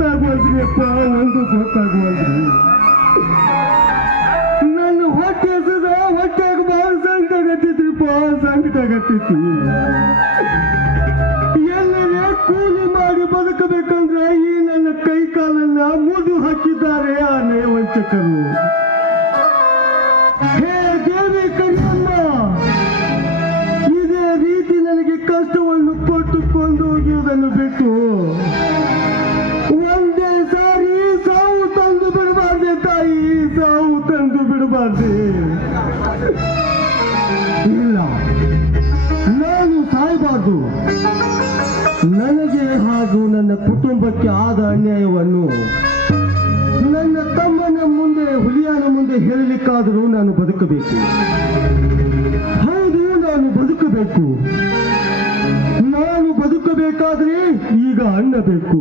ಗೊತ್ತಾಗುವಲ್ರಿಯಪ್ಪ, ಒಂದು ಗೊತ್ತಾಗುವಲ್ರಿ. ನನ್ನ ಹೊಟ್ಟೆ ಹಸದ ಹೊಟ್ಟೆಗ ಬಹಳ ಸಂಕಟಾಗತ್ತೈತ್ರಿಪ್ಪ, ಸಂಕಟಾಗತ್ತೈತಿ. ಎಲ್ಲರೇ ಕೂಲಿ ಮಾಡಿ ಬದುಕಬೇಕಂದ್ರ ಈ ನನ್ನ ಕೈ ಕಾಲನ್ನ ಮುದು ಹಾಕಿದ್ದಾರೆ ಆ ನಯವಂಚಕರು. ಹೇ ದೇವಿ ಕರಿಯಮ್ಮ, ಇದೇ ರೀತಿ ನನಗೆ ಕಷ್ಟವನ್ನು ಕೊಟ್ಟುಕೊಂಡು ಹೋಗುವುದನ್ನು ಬಿಟ್ಟು ಒಂದೇ ಸಾರಿ ಸಾವು ತಂದು ಬಿಡಬಾರ್ದೆ ತಾಯಿ, ಸಾವು ತಂದು ಬಿಡಬಾರ್ದೆ. ಇಲ್ಲ, ನಾನು ಸಾಯಬಾರ್ದು. ನನಗೆ ಹಾಗೂ ನನ್ನ ಕುಟುಂಬಕ್ಕೆ ಆದ ಅನ್ಯಾಯವನ್ನು ನನ್ನ ತಮ್ಮನ ಮುಂದೆ, ಹುಲಿಯನ ಮುಂದೆ ಹೇಳಲಿಕ್ಕಾದರೂ ನಾನು ಬದುಕಬೇಕು. ಹೌದು, ನಾನು ಬದುಕಬೇಕು. ನಾನು ಬದುಕಬೇಕಾದ್ರೆ ಈಗ ಅನ್ನ ಬೇಕು,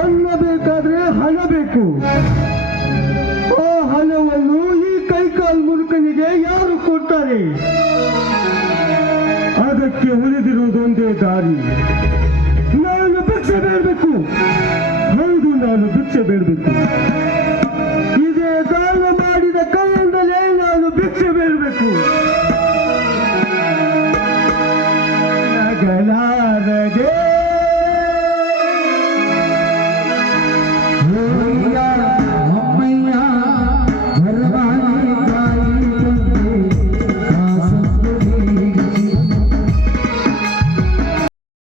ಅನ್ನ ಬೇಕಾದ್ರೆ ಹಣ ಬೇಕು. ಆ ಹಣವನ್ನು ಈ ಕೈಕಾಲು ಮುರುಕನಿಗೆ ಯಾರು ಕೊಡ್ತಾರೆ? ಅದಕ್ಕೆ ಉಳಿದಿರುವುದೊಂದೇ ದಾರಿ, ನಾನು ಭಿಕ್ಷೆ ಬೇಡಬೇಕು. ಹೌದು, ನಾನು ಭಿಕ್ಷೆ ಬೇಡಬೇಕು.